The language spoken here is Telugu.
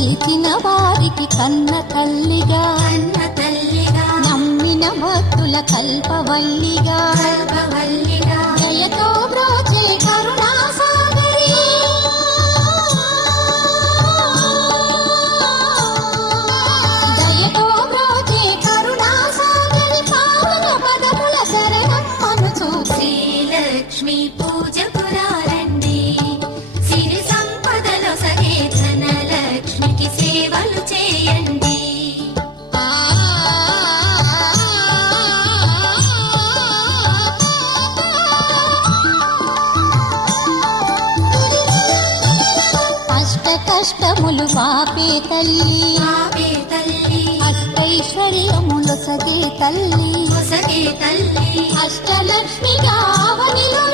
కొలిచిన వారికి కన్న తల్లిగా నమ్మిన భక్తుల కల్పవల్లిగా దయతో బ్రోచే కరుణా సాగరి దయతో బ్రోచే కరుణా సాగరి పావన పదముల శరణం మనుచు శ్రీలక్ష్మి పూజకు రండి సిరి సంపదలో సగే ధనలక్ష్మికి సేవలు చేయండి. కష్టములు పాపే తల్లి అష్టైశ్వర్యములు సగే తల్లి అష్టలక్ష్మిగా అవనిలో